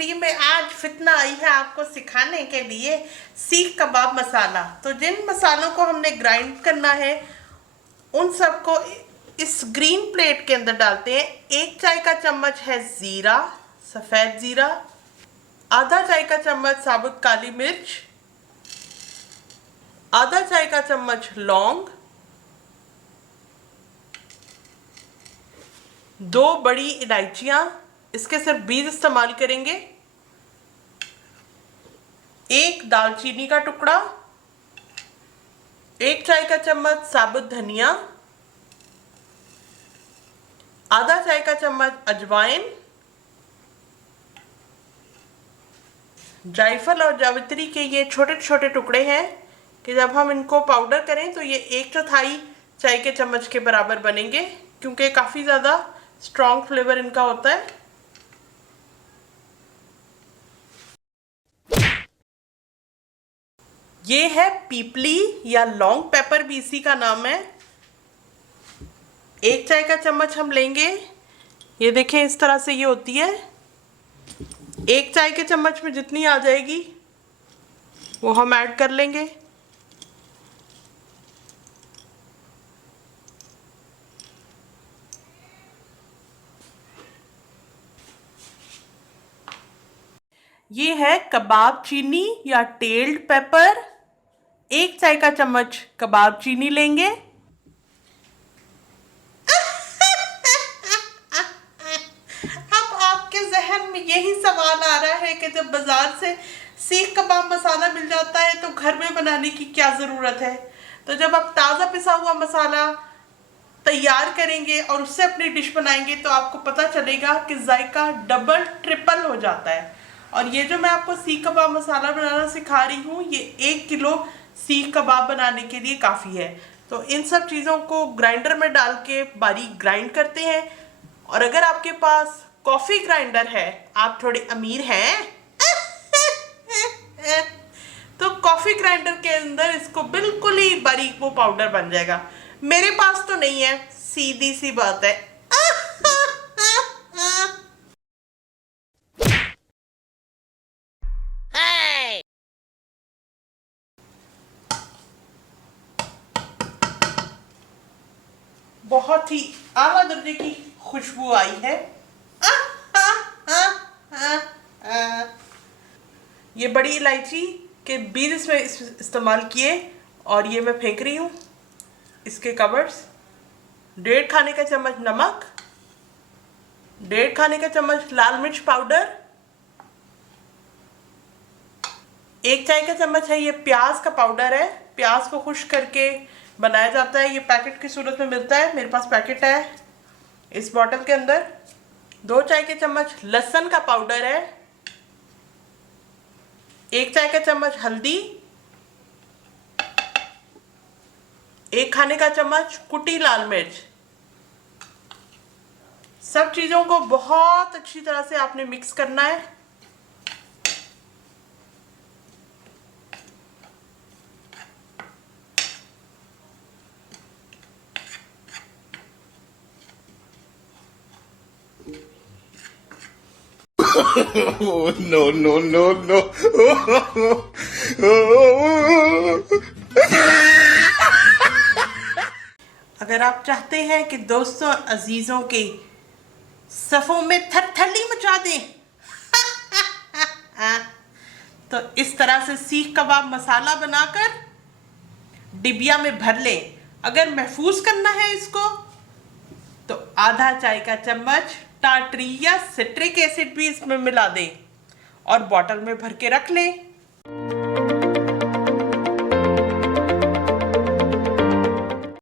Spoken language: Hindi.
3 में आज फितना आई है आपको सिखाने के लिए सीख कबाब मसाला। तो जिन मसालों को हमने ग्राइंड करना है उन सबको इस ग्रीन प्लेट के अंदर डालते हैं। 1 चाय का चम्मच है जीरा, सफेद जीरा, आधा चाय का चम्मच साबुत काली मिर्च, आधा चाय का चम्मच लौंग, 2 बड़ी इलायचियां, इसके सिर्फ बीज इस्तेमाल करेंगे, 1 दालचीनी का टुकड़ा, 1 चाय का चम्मच साबुत धनिया, आधा चाय का चम्मच अजवाइन, जायफल और जावित्री के ये छोटे छोटे टुकड़े हैं कि जब हम इनको पाउडर करें तो ये 1/4 चाय के चम्मच के बराबर बनेंगे, क्योंकि काफ़ी ज़्यादा स्ट्रॉन्ग फ्लेवर इनका होता है। ये है पीपली या लॉन्ग पेपर भी इसी का नाम है। 1 चाय का चम्मच हम लेंगे, ये देखें इस तरह से ये होती है। 1 चाय के चम्मच में जितनी आ जाएगी वो हम ऐड कर लेंगे। ये है कबाब चीनी या टेल्ड पेपर, 1 चाय का चम्मच कबाब चीनी लेंगे। अब आपके जहन में यही सवाल आ रहा है कि जब बाजार से सीख कबाब मसाला मिल जाता है तो घर में बनाने की क्या ज़रूरत है। तो जब आप ताज़ा पिसा हुआ मसाला तैयार करेंगे और उससे अपनी डिश बनाएंगे तो आपको पता चलेगा कि जायका डबल ट्रिपल हो जाता है। और ये जो मैं आपको सीख कबाब मसाला बनाना सिखा रही हूँ, ये 1 किलो सीख कबाब बनाने के लिए काफ़ी है। तो इन सब चीज़ों को ग्राइंडर में डाल के बारीक ग्राइंड करते हैं। और अगर आपके पास कॉफ़ी ग्राइंडर है, आप थोड़े अमीर हैं तो कॉफ़ी ग्राइंडर के अंदर इसको बिल्कुल ही बारीक वो पाउडर बन जाएगा। मेरे पास तो नहीं है, सीधी सी बात है। बहुत ही आला दर्जे की खुशबू आई है। ये बड़ी इलायची के बीज इसमें इस्तेमाल किए और ये मैं फेंक रही हूँ इसके कवर्स। 1.5 खाने का चम्मच नमक, 1.5 खाने का चम्मच लाल मिर्च पाउडर, 1 चाय का चम्मच है ये प्याज का पाउडर है। प्याज को खुश्क करके बनाया जाता है, ये पैकेट की सूरत में मिलता है, मेरे पास पैकेट है इस बॉटल के अंदर। 2 चाय के चम्मच लहसुन का पाउडर है, 1 चाय का चम्मच हल्दी, 1 खाने का चम्मच कुटी लाल मिर्च। सब चीज़ों को बहुत अच्छी तरह से आपने मिक्स करना है। Oh, no, no, no, no. अगर आप चाहते हैं कि दोस्तों अजीजों के सफ़ों में थरथली मचा दें तो इस तरह से सीख कबाब मसाला बनाकर डिबिया में भर लें। अगर महफूज करना है इसको तो आधा चाय का चम्मच टाटरी या सिट्रिक एसिड भी इसमें मिला दें और बॉटल में भर के रख लें।